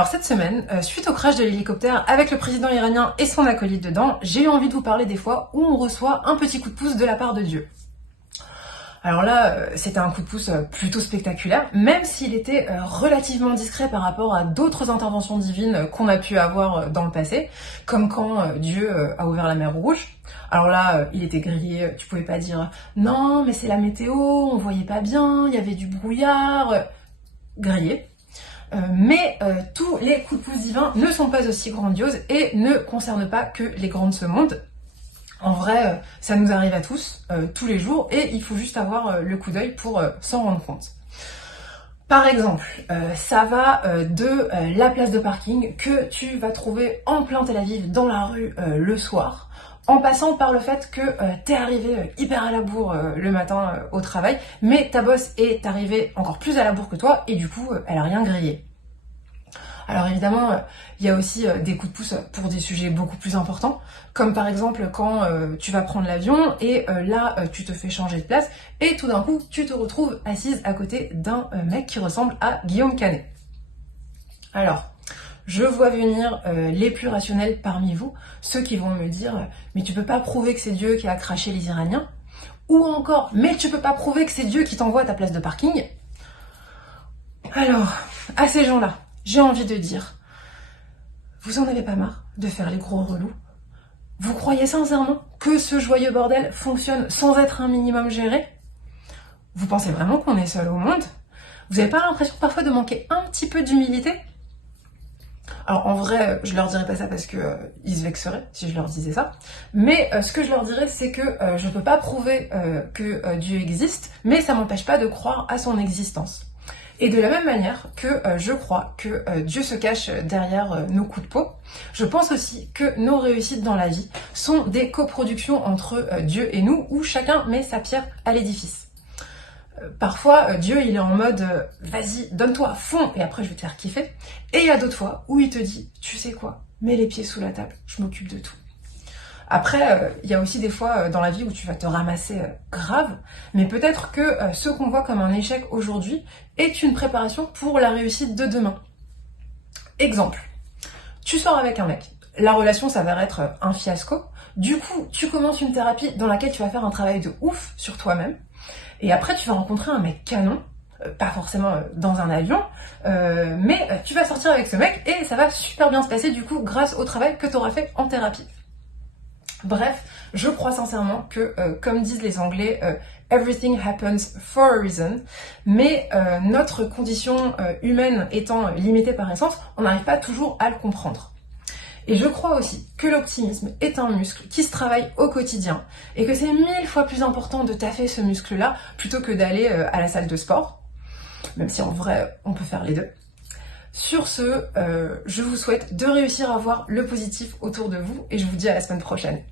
Alors cette semaine, suite au crash de l'hélicoptère avec le président iranien et son acolyte dedans, j'ai eu envie de vous parler des fois où on reçoit un petit coup de pouce de la part de Dieu. Alors là, c'était un coup de pouce plutôt spectaculaire, même s'il était relativement discret par rapport à d'autres interventions divines qu'on a pu avoir dans le passé, comme quand Dieu a ouvert la mer Rouge. Alors là, il était grillé, tu pouvais pas dire « Non, mais c'est la météo, on voyait pas bien, il y avait du brouillard... » Grillé. Mais tous les coups de pouce divins ne sont pas aussi grandioses et ne concernent pas que les grands de ce monde. En vrai, ça nous arrive à tous, tous les jours, et il faut juste avoir le coup d'œil pour s'en rendre compte. Par exemple, ça va de la place de parking que tu vas trouver en plein Tel Aviv dans la rue le soir, en passant par le fait que t'es arrivé hyper à la bourre le matin au travail, mais ta boss est arrivée encore plus à la bourre que toi, et du coup, elle a rien grillé. Alors évidemment, il y a aussi des coups de pouce pour des sujets beaucoup plus importants, comme par exemple quand tu vas prendre l'avion et là tu te fais changer de place et tout d'un coup tu te retrouves assise à côté d'un mec qui ressemble à Guillaume Canet. Alors, je vois venir les plus rationnels parmi vous, ceux qui vont me dire « mais tu peux pas prouver que c'est Dieu qui a craché les Iraniens » ou encore « mais tu peux pas prouver que c'est Dieu qui t'envoie à ta place de parking ». Alors, à ces gens-là, j'ai envie de dire, vous en avez pas marre de faire les gros relous? Vous croyez sincèrement que ce joyeux bordel fonctionne sans être un minimum géré? Vous pensez vraiment qu'on est seul au monde? Vous n'avez pas l'impression parfois de manquer un petit peu d'humilité? Alors en vrai, je leur dirais pas ça parce que ils se vexeraient si je leur disais ça, mais ce que je leur dirais c'est que je peux pas prouver que Dieu existe, mais ça m'empêche pas de croire à son existence. Et de la même manière que je crois que Dieu se cache derrière nos coups de peau, je pense aussi que nos réussites dans la vie sont des coproductions entre Dieu et nous, où chacun met sa pierre à l'édifice. Parfois, Dieu il est en mode vas-y, donne-toi à fond et après je vais te faire kiffer. Et il y a d'autres fois où il te dit tu sais quoi, mets les pieds sous la table, je m'occupe de tout. Après, il y a aussi des fois dans la vie où tu vas te ramasser grave, mais peut-être que ce qu'on voit comme un échec aujourd'hui est une préparation pour la réussite de demain. Exemple, tu sors avec un mec, la relation s'avère être un fiasco, du coup tu commences une thérapie dans laquelle tu vas faire un travail de ouf sur toi-même, et après tu vas rencontrer un mec canon, pas forcément dans un avion, mais tu vas sortir avec ce mec et ça va super bien se passer du coup grâce au travail que tu auras fait en thérapie. Bref, je crois sincèrement que, comme disent les Anglais, everything happens for a reason, mais notre condition humaine étant limitée par essence, on n'arrive pas toujours à le comprendre. Et je crois aussi que l'optimisme est un muscle qui se travaille au quotidien, et que c'est 1000 fois plus important de taffer ce muscle-là plutôt que d'aller à la salle de sport, même si en vrai, on peut faire les deux. Sur ce, je vous souhaite de réussir à voir le positif autour de vous et je vous dis à la semaine prochaine.